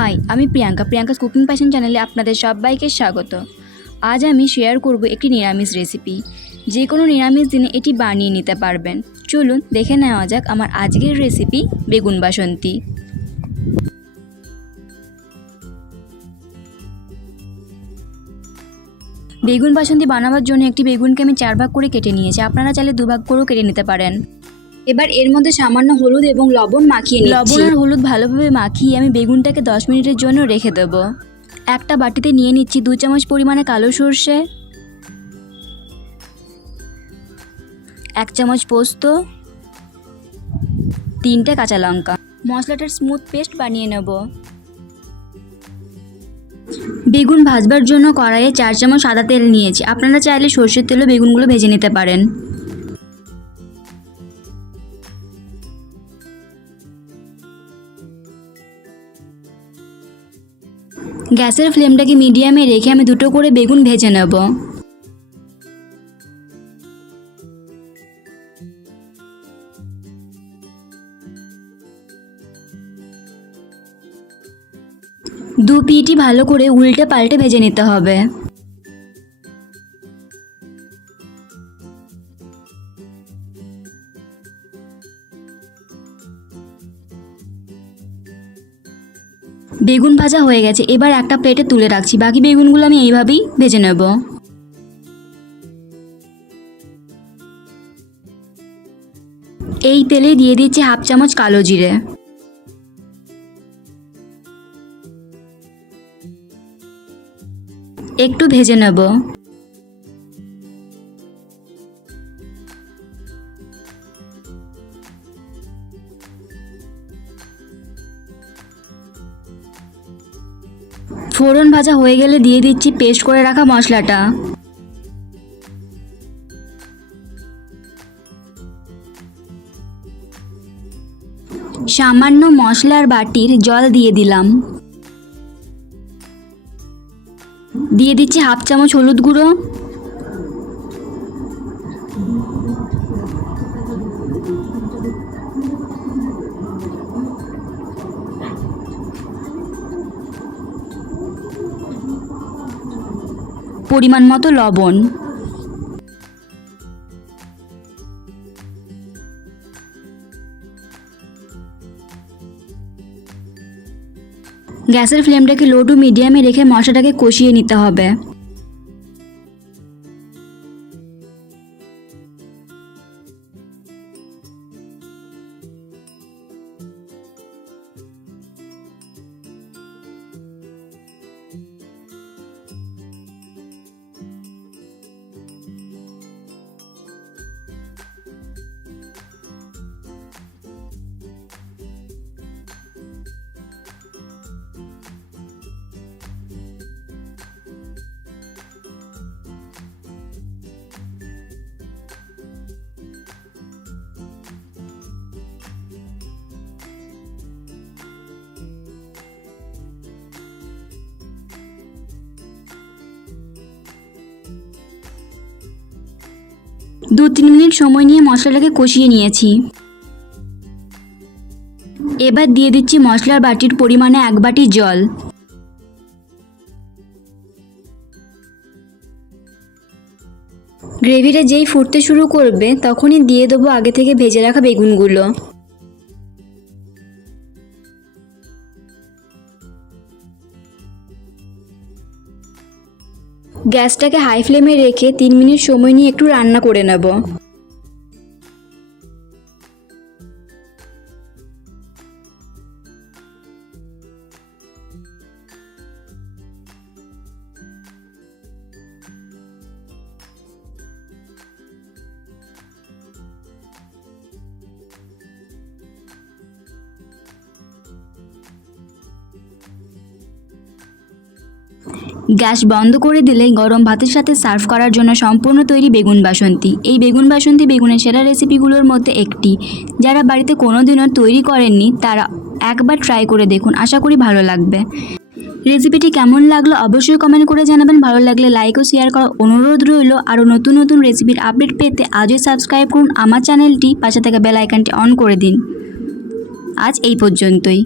High, আমি প্রিয়াঙ্কা'স cooking passion চ্যানেলে আপনাদের সবাইকে স্বাগত। আজ আমি শেয়ার করব একটি নিরামিষ রেসিপি। যে কোনো নিরামিষ দিনে এটি বানিয়ে নিতে পারবেন। চলুন দেখে নেওয়া যাক আমার আজকের রেসিপি বেগুন বাসন্তী। বেগুন বাসন্তী বানাবার জন্য একটি বেগুনকে আমি 4 ভাগ করে কেটে নিয়েছি। আপনারা চাইলে 2 ভাগ করেও কেটে নিতে পারেন। এবার এর মধ্যে সামান্য হলুদ এবং লবণ মাখিয়ে নিচ্ছি। লবণ আর হলুদ ভালোভাবে মাখিয়ে আমি বেগুনটাকে 10 মিনিটের জন্য রেখে দেব। একটা বাটিতে নিয়ে নিচ্ছি 2 চামচ পরিমাণে কালো সর্ষে, 1 চামচ পোস্ত, 3টে কাঁচা লঙ্কা। মশলাটার স্মুথ পেস্ট বানিয়ে নেব। বেগুন ভাজবার জন্য কড়াইয়ে 4 চামচ সাদা তেল নিয়েছি। আপনারা চাইলে সর্ষের তেলও বেগুনগুলো ভেজে নিতে পারেন। গ্যাসের ফ্লেমটাকে মিডিয়ামে রেখে আমি 2টো করে বেগুন ভেজে নেব। দু পিঠই ভালো করে উল্টে পাল্টে ভেজে নিতে হবে। বেগুন ভাজা হয়ে গেছে, এবার একটা প্লেটে তুলে রাখছি। বাকি বেগুনগুলো আমি এইভাবেই ভেজে নেব। এই তেলে দিয়ে দিচ্ছি 1/2 চামচ কালো জিরে, একটু ভেজে নেব। ফোড়ন ভাজা হয়ে গেলে দিয়ে দিচ্ছি পেস্ট করে রাখা মশলাটা। সামান্য মশলার বাটির জল দিয়ে দিলাম। দিয়ে দিচ্ছি 1/2 চামচ হলুদ গুঁড়ো, পরিমাণ মতো লবণ। গ্যাসের ফ্লেমটাকে লো টু মিডিয়ামে রেখে মশলাটাকে কষিয়ে নিতে হবে। দু 3 মিনিট সময় নিয়ে মশলাটাকে কষিয়ে নিয়েছি। এবার দিয়ে দিচ্ছি মশলার বাটির পরিমাণে 1 বাটি জল। গ্রেভিটা যেই ফুটতে শুরু করবে তখনই দিয়ে দেবো আগে থেকে ভেজে রাখা বেগুনগুলো। গ্যাসটাকে হাই ফ্লেমে রেখে 3 মিনিট সময় নিয়ে একটু রান্না করে নেব। গ্যাস বন্ধ করে দিলে গরম ভাতের সাথে সার্ভ করার জন্য সম্পূর্ণ তৈরি বেগুন বাসন্তী। এই বেগুন বাসন্তী বেগুনের সেরা রেসিপিগুলোর মধ্যে একটি। যারা বাড়িতে কোনোদিনও তৈরি করেননি তারা একবার ট্রাই করে দেখুন, আশা করি ভালো লাগবে। রেসিপিটি কেমন লাগলো অবশ্যই কমেন্ট করে জানাবেন। ভালো লাগলে লাইক ও শেয়ার করার অনুরোধ রইল। আরও নতুন নতুন রেসিপির আপডেট পেতে আজই সাবস্ক্রাইব করুন আমার চ্যানেলটি, পাশে থাকা বেল আইকনটি অন করে দিন। আজ এই পর্যন্তই।